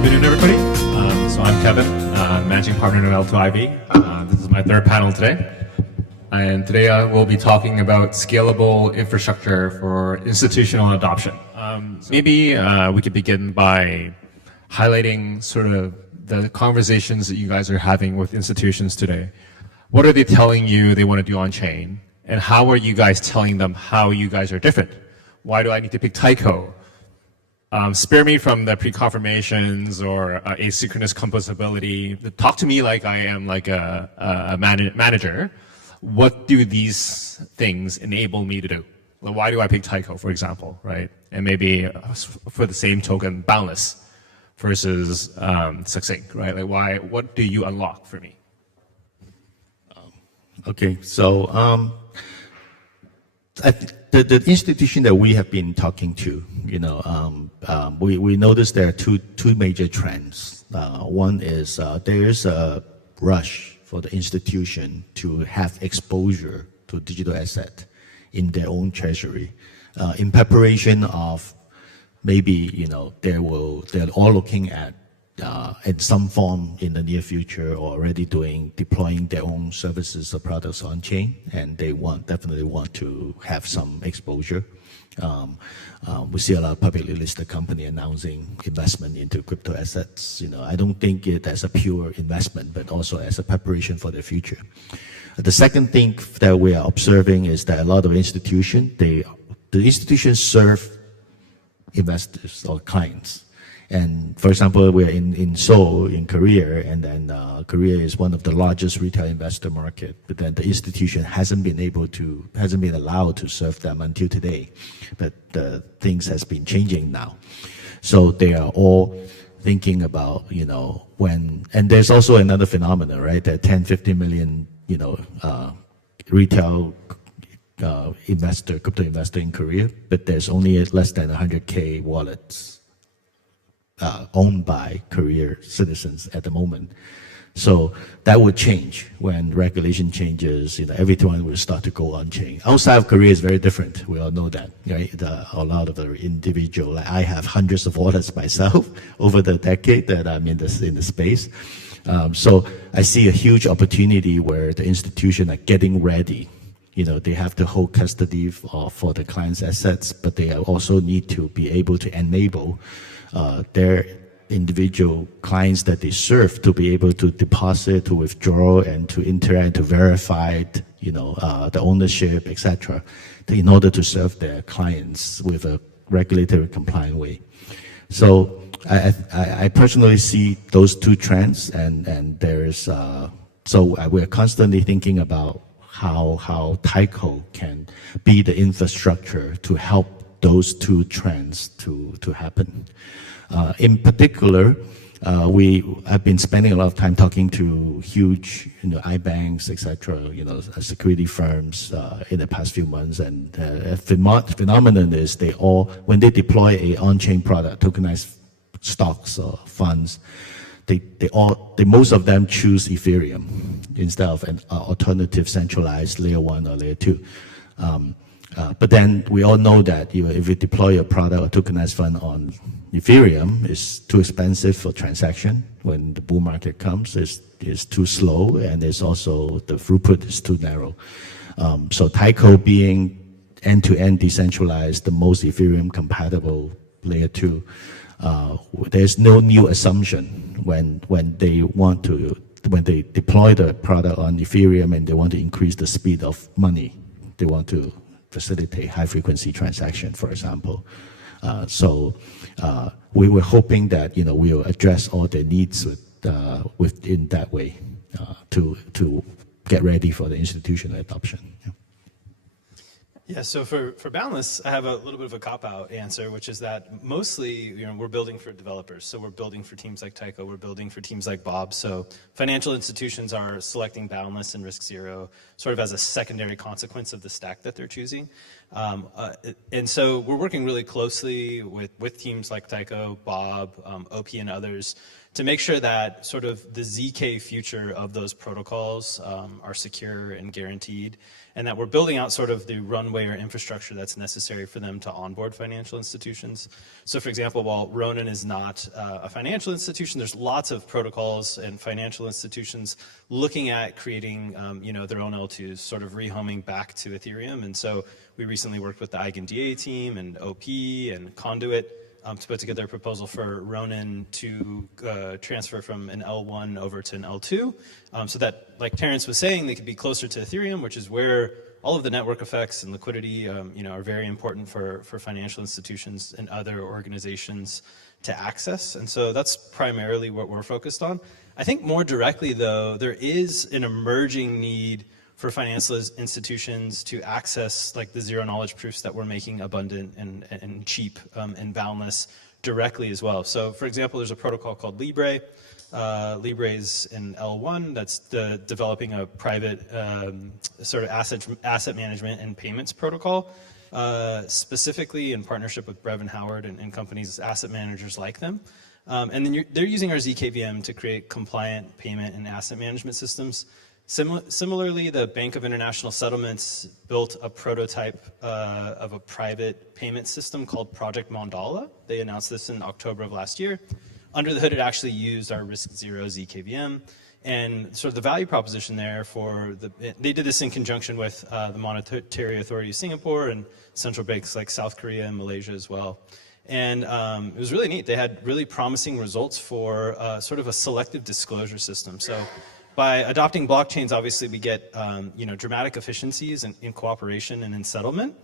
afternoon, everybody. So I'm Kevin, Managing Partner of L2IB. This is my third panel today. And today we'll be talking about scalable infrastructure for institutional adoption. Maybe we could begin by highlighting sort of the conversations that you guys are having with institutions today. What are they telling you they want to do on chain? And how are you guys telling them how you guys are different? Why do I need to pick Taiko? Spare me from the pre-confirmations or asynchronous composability. Talk to me like I am like a manager. What do these things enable me to do? Well, why do I pick Taiko, for example, right? And maybe for the same token, Boundless versus succinct, right? Like why? What do you unlock for me? Okay, so the institution that we have been talking to, we noticed there are two major trends. One is there is a rush for the institution to have exposure to digital asset in their own treasury, in preparation of maybe they're all looking at in some form in the near future or already deploying their own services or products on chain, and they definitely want to have some exposure. We see a lot of publicly listed company announcing investment into crypto assets. I don't think it as a pure investment, but also as a preparation for the future. The second thing that we are observing is that a lot of institutions, the institutions serve investors or clients. And for example, we're in Seoul, in Korea, and then Korea is one of the largest retail investor market, but then the institution hasn't been allowed to serve them until today. But things has been changing now. So they are all thinking about, and there's also another phenomenon, right? There are 10, 15 million, retail crypto investor in Korea, but there's only less than 100K wallets owned by Korean citizens at the moment. So that would change when regulation changes. Everyone will start to go on chain. Outside of Korea is very different. We all know that, right? A lot of the individual, I have hundreds of wallets myself over the decade that I'm in the space. So I see a huge opportunity where the institution are getting ready. They have to hold custody for the client's assets, but they also need to be able to enable their individual clients that they serve to be able to deposit, to withdraw, and to interact, to verify, the ownership, etc., in order to serve their clients with a regulatory compliant way. So I personally see those two trends, and there's we're constantly thinking about how Taiko can be the infrastructure to help those two trends to happen. In particular, we have been spending a lot of time talking to huge, iBanks, etc., security firms in the past few months, and a phenomenon is when they deploy a on-chain product, tokenized stocks or funds, most of them choose Ethereum instead of an alternative centralized layer 1 or layer 2. But then we all know that if you deploy a product or tokenized fund on Ethereum, it's too expensive for transaction. When the bull market comes, it's too slow, and it's also the throughput is too narrow. So Taiko being end-to-end decentralized, the most Ethereum compatible layer 2, there's no new assumption when they deploy the product on Ethereum and they want to increase the speed of money. They want to facilitate high-frequency transaction, for example. So we were hoping that we'll address all their needs within that way to get ready for the institutional adoption. Yeah. Yeah, so for Boundless, I have a little bit of a cop-out answer, which is that mostly, we're building for developers. So we're building for teams like Taiko, we're building for teams like Bob. So financial institutions are selecting Boundless and Risk Zero sort of as a secondary consequence of the stack that they're choosing. And so we're working really closely with teams like Taiko, Bob, OP, and others to make sure that sort of the ZK future of those protocols are secure and guaranteed. and that we're building out sort of the runway or infrastructure that's necessary for them to onboard financial institutions. So for example, while Ronin is not a financial institution, there's lots of protocols and financial institutions looking at creating their own L2s, sort of rehoming back to Ethereum. And so we recently worked with the EigenDA team and OP and Conduit to put together a proposal for Ronin to transfer from an L1 over to an L2, so that, like Terence was saying, they could be closer to Ethereum, which is where all of the network effects and liquidity are very important for financial institutions and other organizations to access. And so that's primarily what we're focused on. I think more directly, though, there is an emerging need for financial institutions to access like the zero knowledge proofs that we're making abundant and cheap and boundless directly as well. So for example, there's a protocol called Libre. Libre is in L1 that's developing a private sort of asset management and payments protocol, specifically in partnership with Brevin Howard and companies, asset managers like them. And then they're using our ZKVM to create compliant payment and asset management systems. Similarly, the Bank of International Settlements built a prototype of a private payment system called Project Mandala. They announced this in October of last year. Under the hood, it actually used our Risk Zero ZKVM. And sort of the value proposition there they did this in conjunction with the Monetary Authority of Singapore and central banks like South Korea and Malaysia as well. And it was really neat. They had really promising results for sort of a selective disclosure system. So by adopting blockchains, obviously we get dramatic efficiencies in cooperation and in settlement.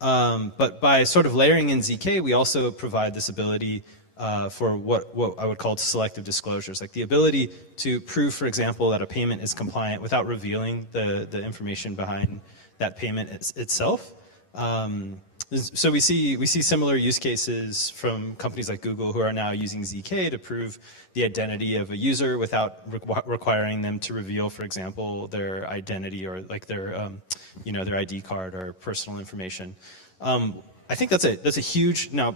But by sort of layering in ZK, we also provide this ability for what I would call selective disclosures, like the ability to prove, for example, that a payment is compliant without revealing the information behind that payment itself. So we see similar use cases from companies like Google who are now using ZK to prove the identity of a user without requiring them to reveal, for example, their identity or like their ID card or personal information. I think that's a huge, now,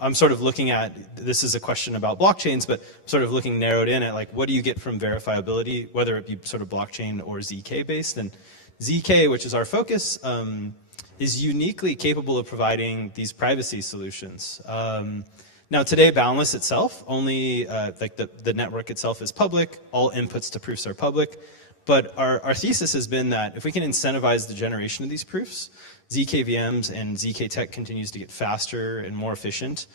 I'm sort of looking at, this is a question about blockchains, but sort of looking narrowed in at like, what do you get from verifiability, whether it be sort of blockchain or ZK based? And ZK, which is our focus, is uniquely capable of providing these privacy solutions. Now today, Boundless itself, only like the network itself is public, all inputs to proofs are public, but our thesis has been that if we can incentivize the generation of these proofs, ZKVMs and ZK tech continues to get faster and more efficient,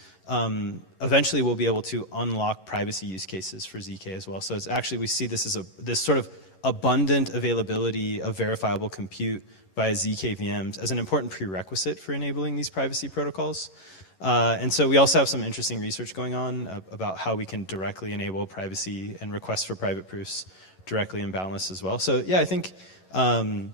eventually we'll be able to unlock privacy use cases for ZK as well. So it's actually, we see this as this sort of abundant availability of verifiable compute by ZKVMs as an important prerequisite for enabling these privacy protocols. And so we also have some interesting research going on about how we can directly enable privacy and requests for private proofs directly in Boundless as well. So yeah, I think the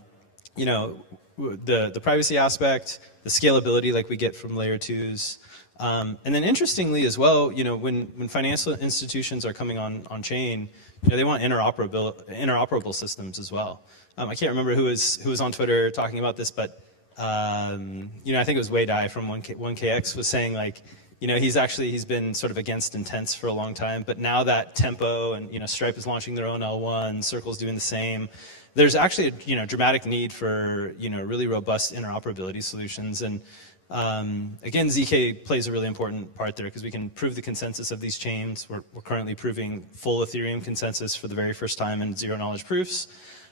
privacy aspect, the scalability like we get from layer 2s, and then interestingly as well, when financial institutions are coming on chain, they want interoperable systems as well. I can't remember who was on Twitter talking about this, but I think it was Wei Dai from 1KX was saying like, he's been sort of against intents for a long time, but now that Tempo and Stripe is launching their own L1, Circle's doing the same, there's actually a dramatic need for really robust interoperability solutions. And again, ZK plays a really important part there because we can prove the consensus of these chains. We're currently proving full Ethereum consensus for the very first time in zero knowledge proofs.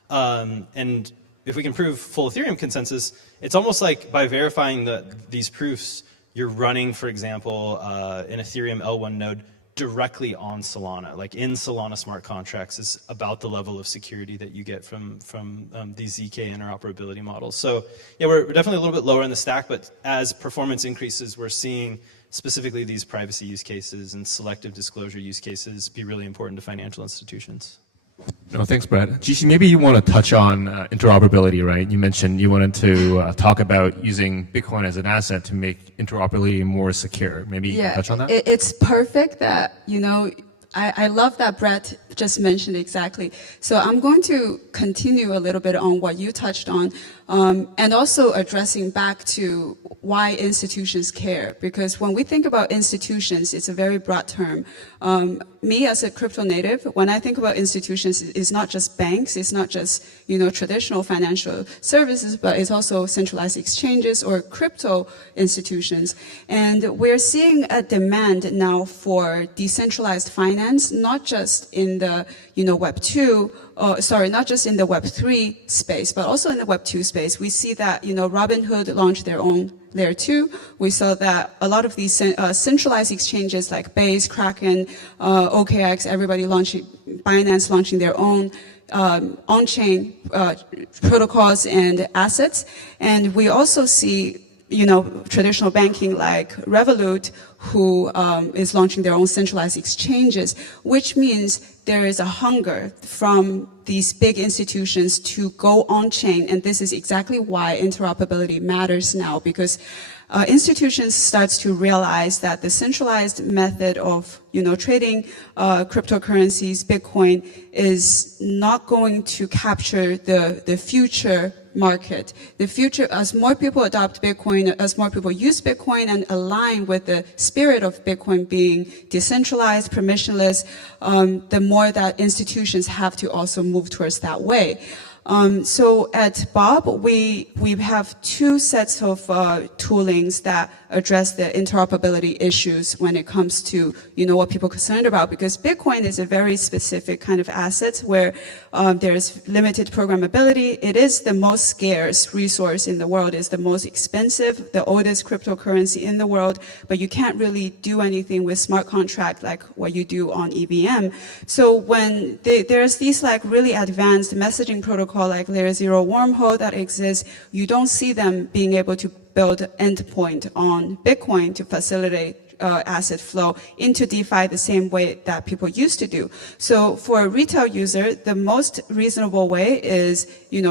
And if we can prove full Ethereum consensus, it's almost like by verifying these proofs, you're running, for example, an Ethereum L1 node directly on Solana, like in Solana smart contracts is about the level of security that you get from these ZK interoperability models. So yeah, we're definitely a little bit lower in the stack, but as performance increases, we're seeing specifically these privacy use cases and selective disclosure use cases be really important to financial institutions. No, thanks, Brad. Zhixi, maybe you want to touch on interoperability, right? You mentioned you wanted to talk about using Bitcoin as an asset to make interoperability more secure. Maybe touch on that? It's perfect that, I love that Brad just mentioned exactly. So I'm going to continue a little bit on what you touched on, and also addressing back to why institutions care. Because when we think about institutions, it's a very broad term. Me as a crypto native, when I think about institutions, it's not just banks, it's not just, traditional financial services, but it's also centralized exchanges or crypto institutions. And we're seeing a demand now for decentralized finance, not just in the, Web 2, not just in the Web 3 space, but also in the Web 2 space. We see that, Robinhood launched their own Layer 2. We saw that a lot of these centralized exchanges like Base, Kraken, OKX, everybody launching, Binance launching their own on-chain protocols and assets. And we also see, traditional banking like Revolut, who is launching their own centralized exchanges, which means there is a hunger from these big institutions to go on-chain, and this is exactly why interoperability matters now, because institutions starts to realize that the centralized method of trading cryptocurrencies, Bitcoin, is not going to capture the future market. The future, as more people adopt Bitcoin, as more people use Bitcoin and align with the spirit of Bitcoin being decentralized, permissionless, the more that institutions have to also move towards that way. So at Bob, we have two sets of toolings that address the interoperability issues when it comes to what people are concerned about, because Bitcoin is a very specific kind of asset where there's limited programmability. It is the most scarce resource in the world. It's the most expensive, the oldest cryptocurrency in the world, but you can't really do anything with smart contract like what you do on EVM. So when there's these like really advanced messaging protocol like Layer 0 wormhole that exists, you don't see them being able to build endpoint on Bitcoin to facilitate asset flow into DeFi the same way that people used to do. So for a retail user, the most reasonable way is,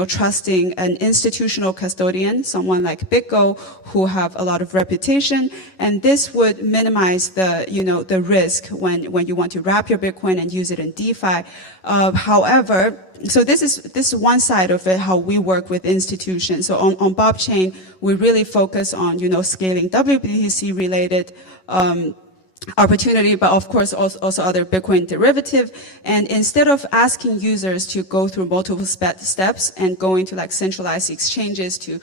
trusting an institutional custodian, someone like BitGo, who have a lot of reputation, and this would minimize the, the risk when you want to wrap your Bitcoin and use it in DeFi. However, so this is one side of it, how we work with institutions. So on Bob Chain, we really focus on, scaling WBTC related opportunity, but of course also other Bitcoin derivative. And instead of asking users to go through multiple steps and going to like centralized exchanges to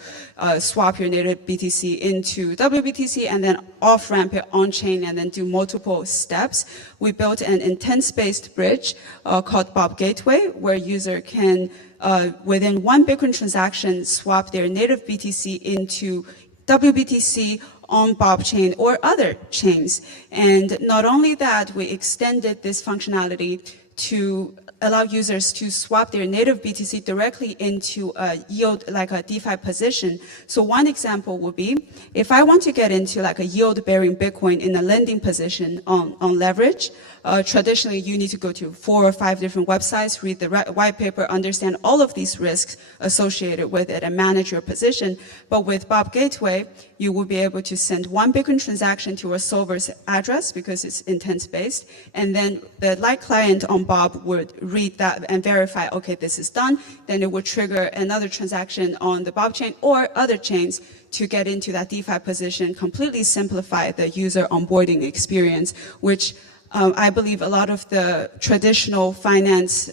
swap your native BTC into WBTC and then off-ramp it on-chain and then do multiple steps, we built an intent-based bridge called Bob Gateway, where user can, within one Bitcoin transaction, swap their native BTC into WBTC on Bob Chain or other chains. And not only that, we extended this functionality to allow users to swap their native BTC directly into a yield, like a DeFi position. So one example would be, if I want to get into like a yield-bearing Bitcoin in a lending position on leverage, traditionally you need to go to 4 or 5 different websites, read the white paper, understand all of these risks associated with it and manage your position. But with Bob Gateway, you will be able to send one Bitcoin transaction to a solver's address because it's intent-based, and then the light client on Bob would read that and verify, okay, this is done. Then it would trigger another transaction on the Bob chain or other chains to get into that DeFi position, completely simplify the user onboarding experience, which I believe a lot of the traditional finance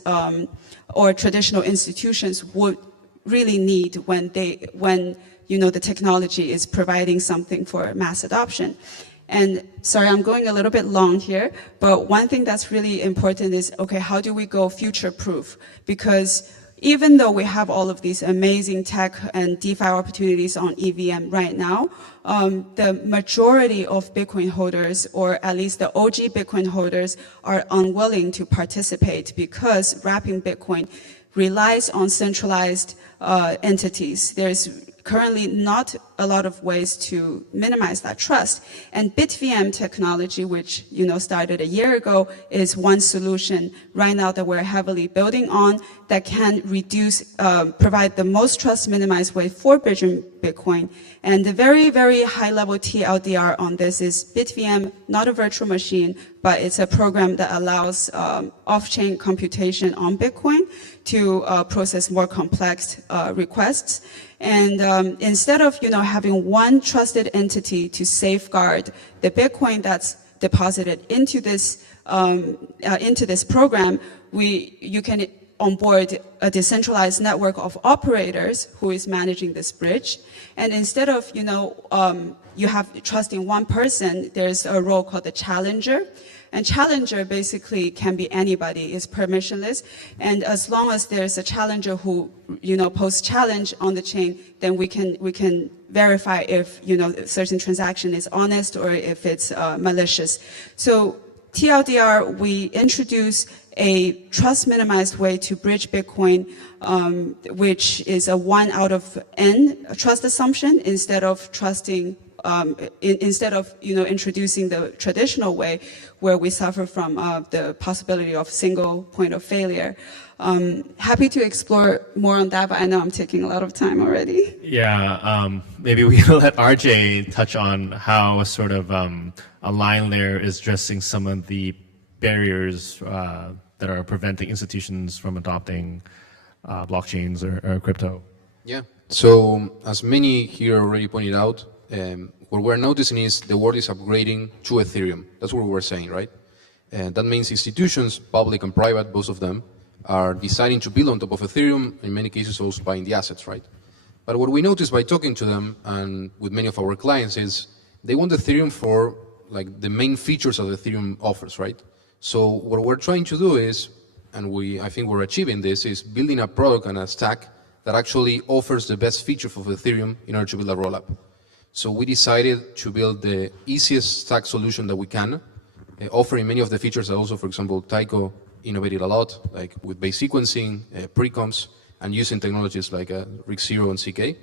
or traditional institutions would really need when the technology is providing something for mass adoption. And sorry, I'm going a little bit long here, but one thing that's really important is, okay, how do we go future-proof? Because even though we have all of these amazing tech and DeFi opportunities on EVM right now, the majority of Bitcoin holders, or at least the OG Bitcoin holders, are unwilling to participate because wrapping Bitcoin relies on centralized entities. There's currently not a lot of ways to minimize that trust. And BitVM technology, which started a year ago, is one solution right now that we're heavily building on that can provide the most trust minimized way for bridging Bitcoin. And the very, very high level TLDR on this is BitVM, not a virtual machine, but it's a program that allows off-chain computation on Bitcoin to process more complex requests. And instead of having one trusted entity to safeguard the Bitcoin that's deposited into this program, you can onboard a decentralized network of operators who is managing this bridge. And instead of you have trust in one person, there's a role called the challenger. And challenger basically can be anybody, it's permissionless. And as long as there's a challenger who, posts challenge on the chain, then we can verify if, a certain transaction is honest or if it's malicious. So TLDR, we introduce a trust minimized way to bridge Bitcoin, which is a 1 out of n trust assumption instead of introducing the traditional way where we suffer from the possibility of single point of failure. Happy to explore more on that, but I know I'm taking a lot of time already. Yeah, maybe we can let RJ touch on how a sort of a line layer is addressing some of the barriers that are preventing institutions from adopting blockchains or crypto. Yeah, so as many here already pointed out, what we're noticing is the world is upgrading to Ethereum. That's what we're saying, right? That means institutions, public and private, both of them, are deciding to build on top of Ethereum, in many cases also buying the assets, right? But what we notice by talking to them and with many of our clients is they want Ethereum for like the main features that Ethereum offers, right? So what we're trying to do is, and I think we're achieving this, is building a product and a stack that actually offers the best features of Ethereum in order to build a rollup. So we decided to build the easiest stack solution that we can, offering many of the features that also, for example, Taiko innovated a lot, like with base sequencing, pre-comps, and using technologies like Zhixi and CK.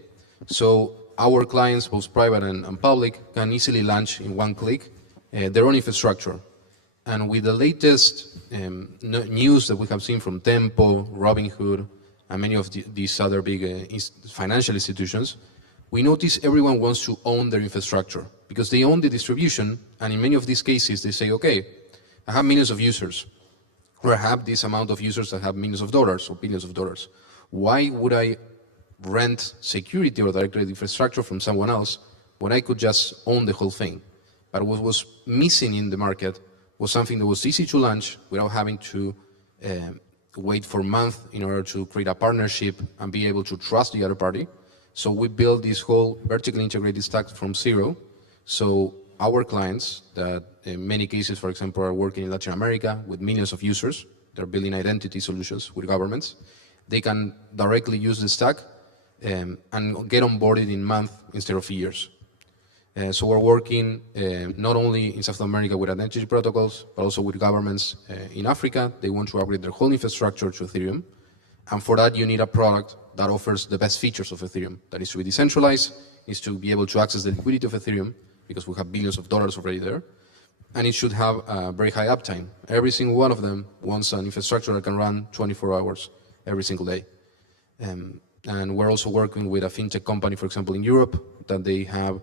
So our clients, both private and public, can easily launch in one click their own infrastructure. And with the latest news that we have seen from Tempo, Robinhood, and many of these other big financial institutions, we notice everyone wants to own their infrastructure because they own the distribution, and in many of these cases, they say, okay, I have millions of users, or I have this amount of users that have millions of dollars or billions of dollars. Why would I rent security or directly infrastructure from someone else when I could just own the whole thing? But what was missing in the market was something that was easy to launch without having to wait for months in order to create a partnership and be able to trust the other party. So we built this whole vertically integrated stack from zero. So our clients that in many cases, for example, are working in Latin America with millions of users, they're building identity solutions with governments, they can directly use the stack and get onboarded in months instead of years. So we're working not only in South America with identity protocols, but also with governments in Africa. They want to upgrade their whole infrastructure to Ethereum. And for that, you need a product that offers the best features of Ethereum. That is to be decentralized, is to be able to access the liquidity of Ethereum, because we have billions of dollars already there. And it should have a very high uptime. Every single one of them wants an infrastructure that can run 24 hours every single day. And we're also working with a fintech company, for example, in Europe, that they have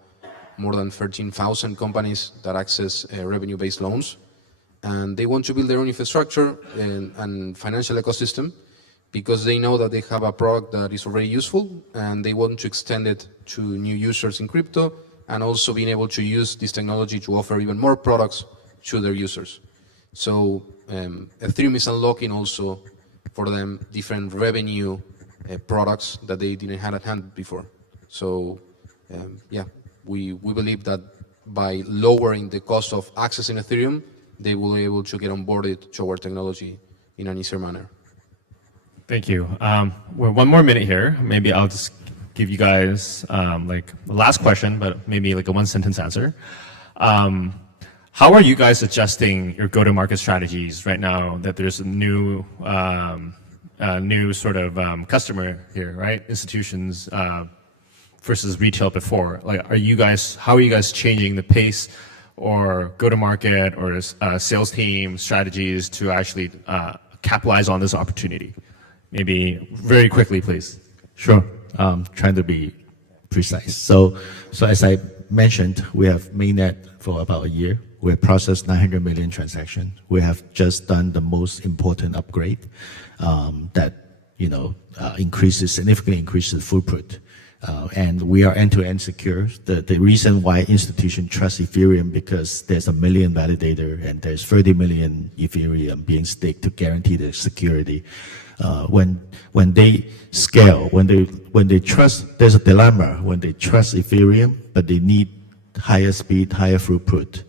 more than 13,000 companies that access revenue-based loans. And they want to build their own infrastructure and financial ecosystem because they know that they have a product that is already useful and they want to extend it to new users in crypto and also being able to use this technology to offer even more products to their users. So Ethereum is unlocking also for them different revenue products that they didn't have at hand before. So yeah, we believe that by lowering the cost of accessing Ethereum, they will be able to get onboarded to our technology in an easier manner. Thank you. We're 1 more minute here. Maybe I'll just give you guys like the last question, but maybe like a 1-sentence answer. How are you guys adjusting your go-to-market strategies right now that there's a new sort of customer here, right? Institutions versus retail before? Like, how are you guys changing the pace or go-to-market or sales team strategies to actually capitalize on this opportunity? Maybe very quickly, please. Sure. Trying to be precise. So as I mentioned, we have mainnet for about a year. We have processed 900 million transactions. We have just done the most important upgrade that significantly increases throughput. And we are end-to-end secure. The reason why institutions trust Ethereum because there's 1 million validator and there's 30 million Ethereum being staked to guarantee the security. When they scale, when they trust, there's a dilemma when they trust Ethereum, but they need higher speed, higher throughput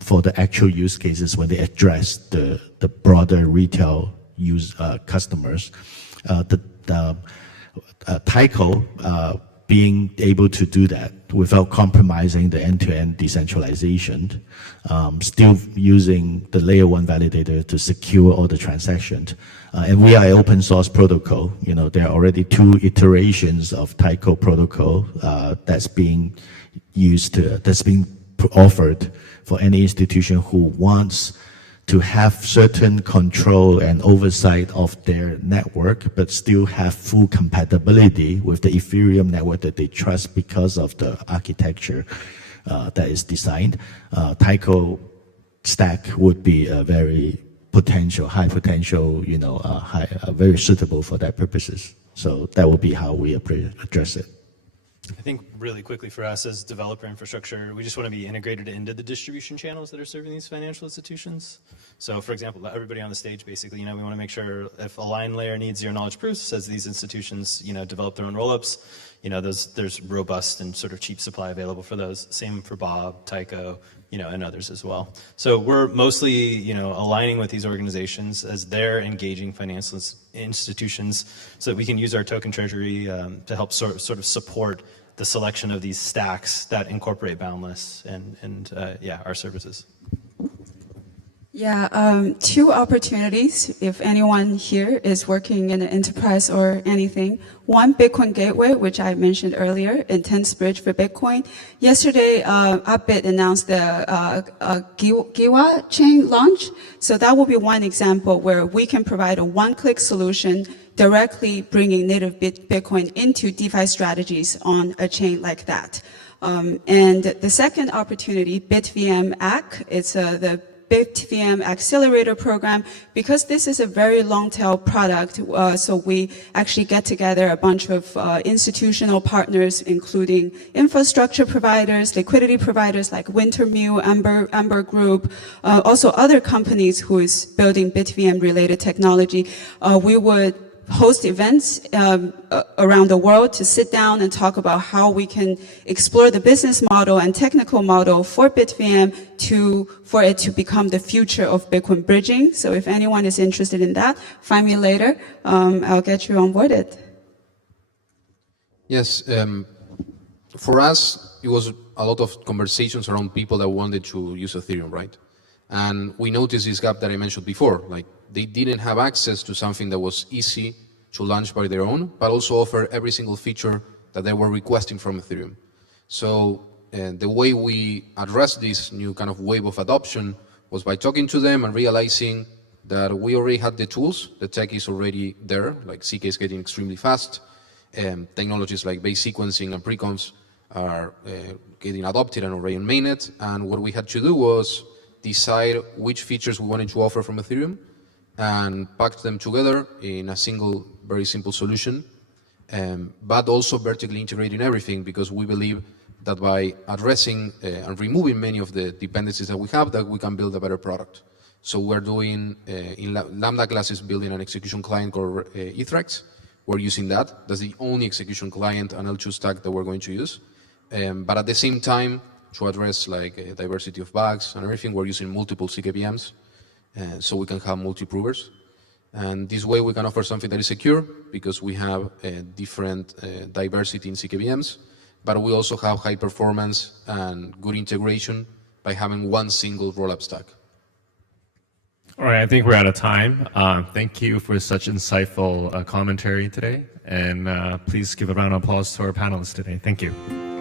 for the actual use cases when they address the broader retail customers. Taiko being able to do that without compromising the end-to-end decentralization, still using the layer 1 validator to secure all the transactions. And we are an open source protocol. There are already 2 iterations of Taiko protocol that's being offered for any institution who wants to have certain control and oversight of their network, but still have full compatibility with the Ethereum network that they trust because of the architecture that is designed. Taiko stack would be a very high potential, very suitable for that purposes. So that will be how we address it. I think really quickly for us as developer infrastructure, we just want to be integrated into the distribution channels that are serving these financial institutions. So for example, everybody on the stage, basically, we want to make sure if a line layer needs zero knowledge proofs, as these institutions, develop their own rollups, there's robust and sort of cheap supply available for those. Same for Bob, Taiko, and others as well. So we're mostly, aligning with these organizations as they're engaging financial institutions so that we can use our token treasury to help sort of support the selection of these stacks that incorporate Boundless and our services. Yeah, 2 opportunities if anyone here is working in an enterprise or anything. One, Bitcoin Gateway, which I mentioned earlier, intense bridge for Bitcoin. Yesterday, Upbit announced the Giwa chain launch. So that will be one example where we can provide a one-click solution directly bringing native Bitcoin into DeFi strategies on a chain like that. And the second opportunity, BitVM AC, it's the BitVM Accelerator program. Because this is a very long-tail product, so we actually get together a bunch of institutional partners, including infrastructure providers, liquidity providers like Wintermute, Amber Group, also other companies who is building BitVM-related technology. We would host events around the world to sit down and talk about how we can explore the business model and technical model for BitVM for it to become the future of Bitcoin bridging. So if anyone is interested in that, find me later. I'll get you onboarded. Yes, for us, it was a lot of conversations around people that wanted to use Ethereum, right? And we noticed this gap that I mentioned before, like they didn't have access to something that was easy to launch by their own, but also offer every single feature that they were requesting from Ethereum. So the way we addressed this new kind of wave of adoption was by talking to them and realizing that we already had the tools, the tech is already there, like CK is getting extremely fast, technologies like base sequencing and preconfs are getting adopted and already in mainnet, and what we had to do was decide which features we wanted to offer from Ethereum and pack them together in a single, very simple solution, but also vertically integrating everything, because we believe that by addressing and removing many of the dependencies that we have, that we can build a better product. So we're doing, in Lambda classes, building an execution client called Iterative. We're using that. That's the only execution client and L2 stack that we're going to use. But at the same time, to address like a diversity of bugs and everything, we're using multiple CKVMs, so we can have multi-provers. And this way we can offer something that is secure, because we have different diversity in CKVMs, but we also have high performance and good integration by having one single rollup stack. All right, I think we're out of time. Thank you for such insightful commentary today, and please give a round of applause to our panelists today. Thank you.